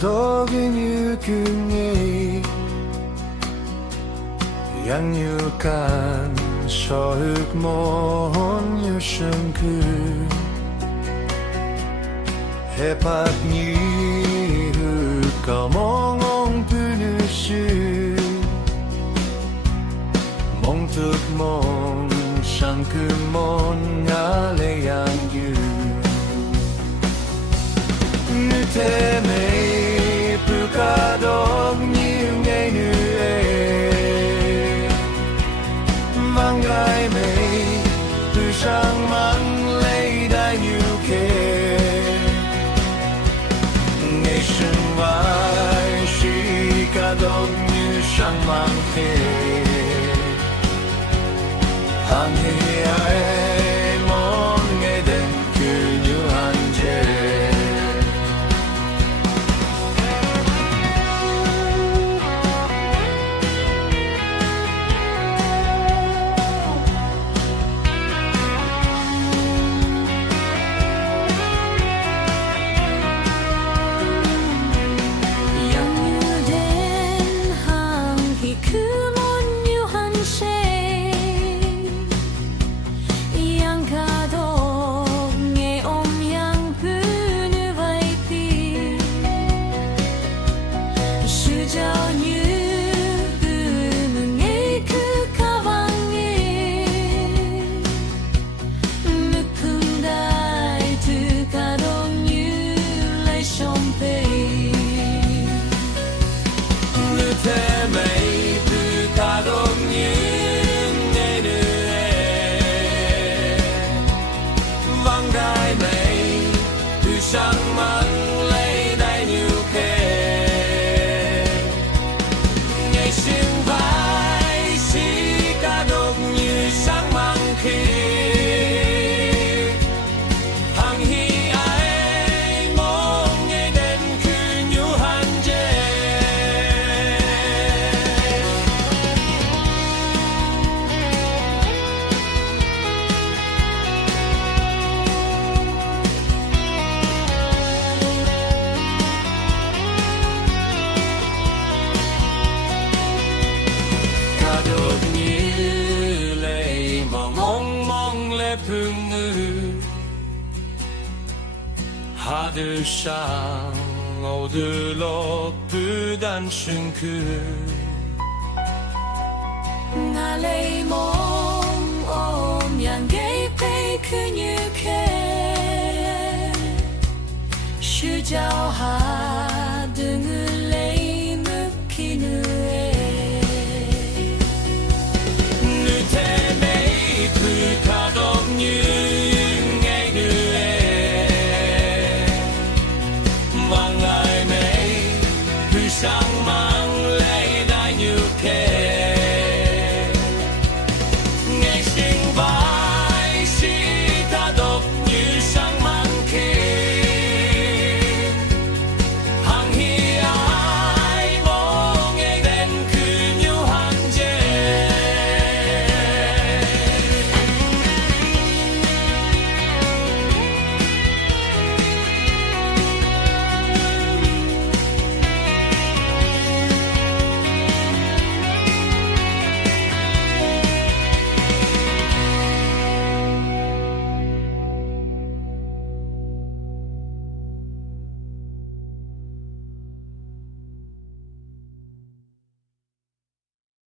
가덕인 유금이 양육한 서흑몬 유승그 해pat như có mong ông nữ sư mong thức mong sang cứ mong ngã lệ yang như như thế mây bự cả đốc như ngày nữa vang gai mây từ sang mang lấy đại như kề vai chỉ cả đông như sang mang thế hàng hi ai mong nghe đến cứ như hàng dê sang mang lấy đại như kề ngày xuyên vai xí cả đột như sáng mang khi hàng hi ai mong nghe đến cứ như han dê 하늘상 어들러 부단 그 ngà lây mong ôm yang gây phê cứ như khe sư giao hà